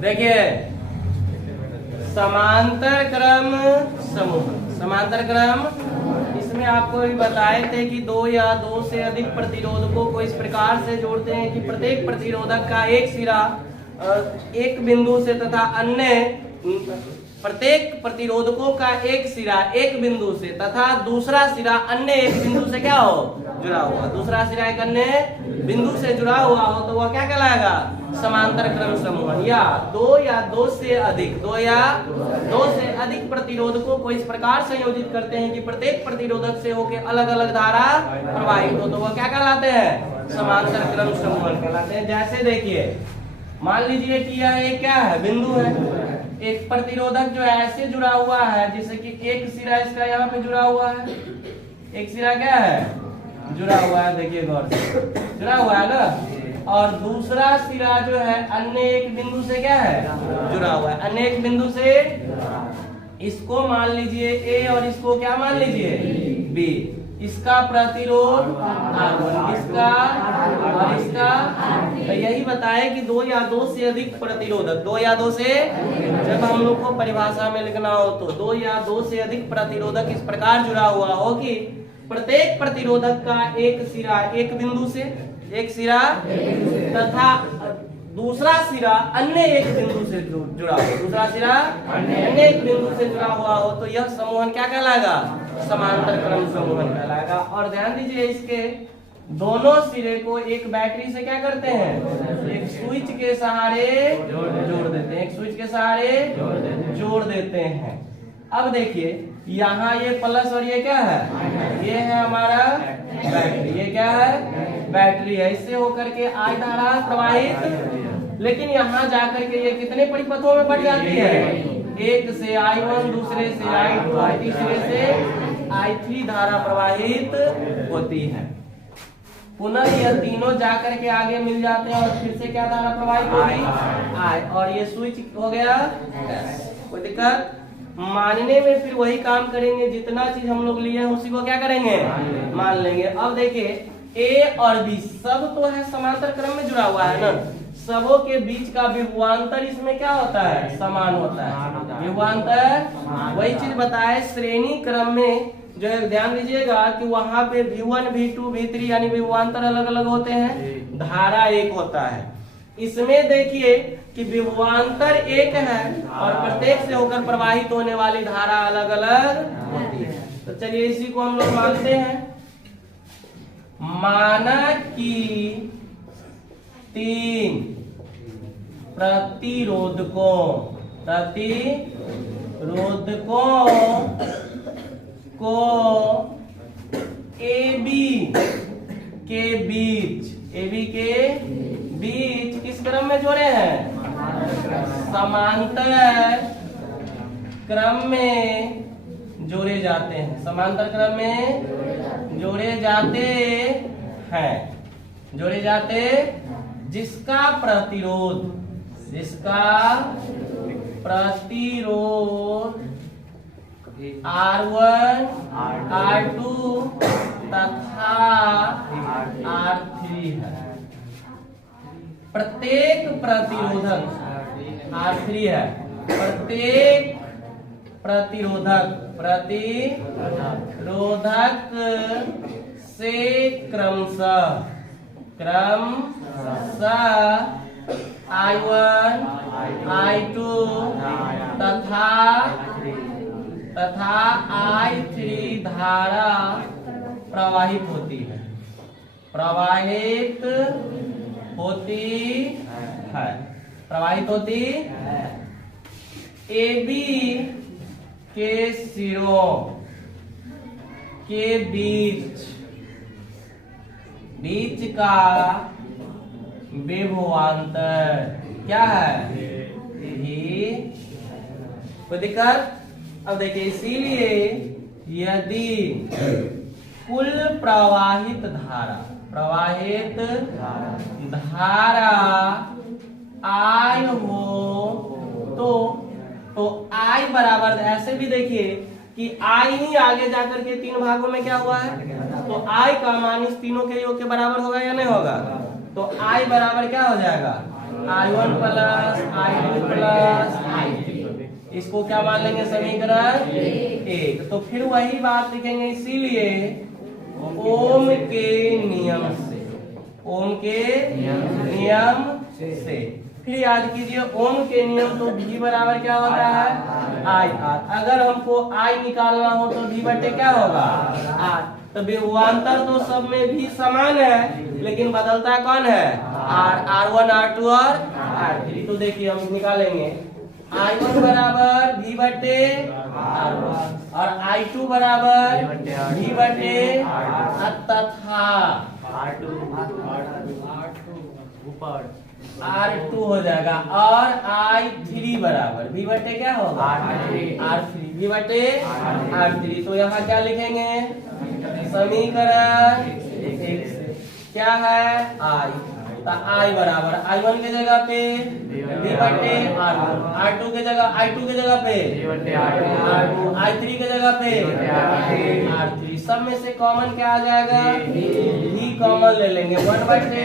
देखिए समांतर क्रम समूह, समांतर क्रम, इसमें आपको भी बताए थे कि दो या दो से अधिक प्रतिरोधकों को इस प्रकार से जोड़ते हैं कि प्रत्येक प्रतिरोधक का एक सिरा एक बिंदु से तथा अन्य प्रत्येक प्रतिरोधकों का एक सिरा एक बिंदु से तथा दूसरा सिरा अन्य एक बिंदु से क्या हो, जुड़ा हुआ। दूसरा सिरा एक अन्य बिंदु से जुड़ा हुआ हो तो वह क्या कहलाएगा, समांतर क्रम समूह। या दो से अधिक प्रतिरोधकों को इस प्रकार संयोजित करते हैं कि प्रत्येक प्रतिरोधक से होकर अलग अलग धारा प्रवाहित हो तो वह क्या कहलाते हैं, समांतर क्रम समूह कहलाते हैं। जैसे देखिए मान लीजिए कि यह एक क्या है, बिंदु है, एक प्रतिरोधक जो ऐसे जुड़ा हुआ है जैसे कि एक सिरा इसका यहाँ पे जुड़ा हुआ है, एक सिरा क्या है जुड़ा हुआ है, देखिए गौर से जुड़ा हुआ है ना, और दूसरा सिरा जो है अन्य एक बिंदु से क्या है जुड़ा हुआ है, अन्य एक बिंदु से, इसको मान लीजिए ए और इसको क्या मान लीजिए बी, इसका प्रतिरोध R1, इसका और इसका। तो यही बताए कि दो या दो से अधिक प्रतिरोधक, दो या दो से, जब हम लोग को परिभाषा में लिखना हो तो दो या दो से अधिक प्रतिरोधक इस प्रकार जुड़ा हुआ हो कि प्रत्येक प्रतिरोधक का एक सिरा एक बिंदु से, एक सिरा तथा दूसरा सिरा अन्य एक बिंदु से जुड़ा हो, दूसरा सिरा अन्य एक बिंदु से जुड़ा हुआ हो तो यह समूहन क्या कहलाएगा, समांतर क्रम समूहन कहलाएगा। और ध्यान दीजिए इसके दोनों सिरे को एक बैटरी से क्या करते हैं, एक स्विच के सहारे जोड़ देते हैं, एक स्विच के सहारे जोड़ देते हैं। अब देखिए यहाँ ये प्लस और ये क्या है, ये है हमारा बैटरी, ये क्या है बैटरी है, इससे होकर के आई धारा प्रवाहित, लेकिन यहाँ जाकर के ये कितने परिपथों में बढ़ जाती है, एक से I1, दूसरे से I2 और तीसरे से I3 धारा प्रवाहित होती है। पुनः यह तीनों जाकर के आगे मिल जाते हैं और फिर से क्या धारा प्रवाहित होगी I, और ये स्विच हो गया, कोई दिक्कत। मानने में फिर वही काम करेंगे, जितना चीज हम लोग लिए हैं उसी को क्या करेंगे मान लेंगे। अब देखिए ए और बी सब तो है समांतर क्रम में जुड़ा हुआ है ना, सबों के बीच का विभवांतर इसमें क्या होता है, समान होता है। विभवांतर वही चीज बताए श्रेणी क्रम में, जो है ध्यान दीजिएगा कि वहां पे V1 V2 V3 यानी विभवांतर अलग अलग होते हैं, धारा एक होता है। इसमें देखिए कि विभवांतर एक है और प्रत्येक से होकर प्रवाहित होने वाली धारा अलग अलग होती है। तो चलिए इसी को हम लोग मानते हैं। माना कि 3 प्रतिरोधकों को AB के बीच किस क्रम में जोड़े हैं, समांतर क्रम में जोड़े जाते हैं, समांतर क्रम में जोड़े जाते हैं, जोड़े जाते, जिसका प्रतिरोध R1 R2 तथा R3 है। प्रत्येक प्रतिरोधक R3 है, प्रत्येक प्रतिरोधक से क्रमशः I1 I2 तथा I3 धारा प्रवाहित होती है, प्रवाहित होती है। AB के सिरों के बीच का विभवांतर क्या है, कोई दिक्कत। अब देखिए इसीलिए यदि कुल प्रवाहित धारा I हो तो I बराबर, ऐसे भी देखिए कि I ही आगे जाकर के 3 भागों में क्या हुआ है, तो I का मान इस तीनों के योग के बराबर होगा या नहीं होगा, तो I बराबर क्या हो जाएगा I1 plus I2 plus I3। इसको क्या मान लेंगे समीकरण 1। तो फिर वही बात लिखेंगे, इसीलिए ओम के नियम से, ओम के नियम से फिर याद कीजिए ओम के नियम तो V बराबर क्या होता है IR। अगर हमको I निकालना हो तो V बटे क्या होगा R। तो विभवांतर तो सब में भी समान है, लेकिन बदलता कौन है R1 R2 और R3। तो देखिए हम निकालेंगे I1 बराबर V बटे R1 और I2 बराबर V बटे तथा R2 हो जाएगा और I3 बराबर V बटे क्या होगा R3 V बटे R3। तो यहाँ क्या लिखेंगे समीकरण 1 से क्या है I। तो I बराबर I1 के जगह पे V बटे R1, R2 के जगह पे R2, I3 के जगह पे R3। सब में से कॉमन क्या आ जाएगा V कॉमन ले लेंगे 1 बटे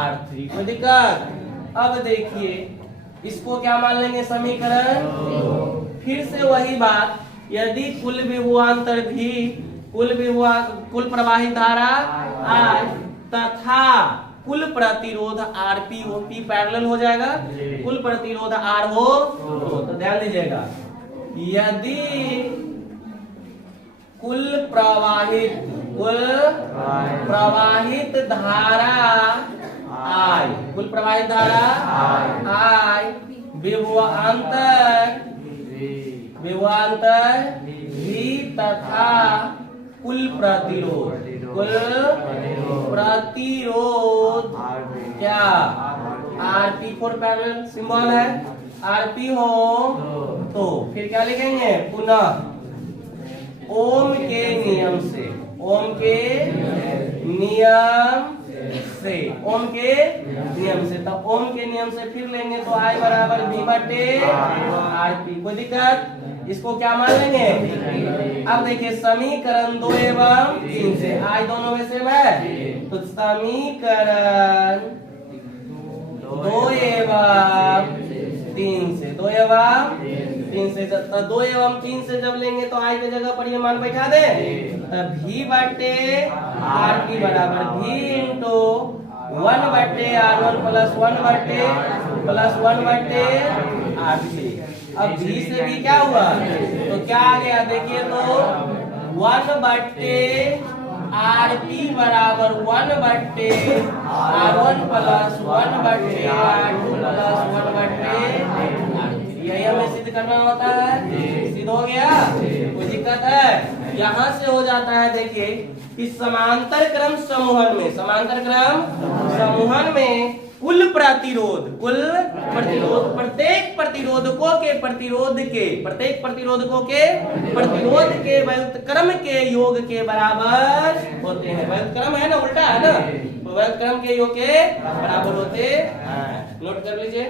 R3। कोई दिक्कत। अब देखिए इसको क्या मान लेंगे समीकरण, फिर से वही बात, यदि कुल विभवांतर भी कुल प्रवाहित धारा I तथा कुल प्रतिरोध RP हो, P पैरेलल हो जाएगा, कुल प्रतिरोध R हो तो ध्यान दीजिएगा, यदि कुल प्रवाहित धारा I, कुल प्रवाहित धारा I विभवांतर V तथा कुल प्रतिरोध क्या RP 4 पैरेलल सिंबल है RP हो तो फिर क्या लिखेंगे पुनः ओम के नियम से, ओम के नियम से तो ओम के नियम से फिर लेंगे तो I बराबर V बटे RP। कोई दिक्कत। इसको क्या मान लेंगे। अब देखिए समीकरण 2 एवं 3 से I दोनों में सेम है, तो समीकरण 2 एवं 3 से 2 एवं 3 से जब लेंगे तो I की जगह पर ये मान बैठा दे, तब V बटे RP बराबर V इंटू 1 बटे R1 प्लस 1 बटे R3। अब V से भी क्या हुआ तो क्या आ गया देखिए, तो 1 बटे RP बराबर 1 बटे R1 प्लस 1 बटे R2 प्लस 1 बटे R3। यही हमें सिद्ध करना होता है। सिद्ध हो गया, कोई दिक्कत है। यहाँ से हो जाता है देखिए कि समांतर क्रम समूहन में कुल प्रतिरोध प्रत्येक प्रतिरोधकों के व्युत्क्रम के योग के बराबर होते हैं। व्युत्क्रम है ना, उल्टा है ना, तो व्युत्क्रम के योग के बराबर होते हैं। नोट कर लीजिए।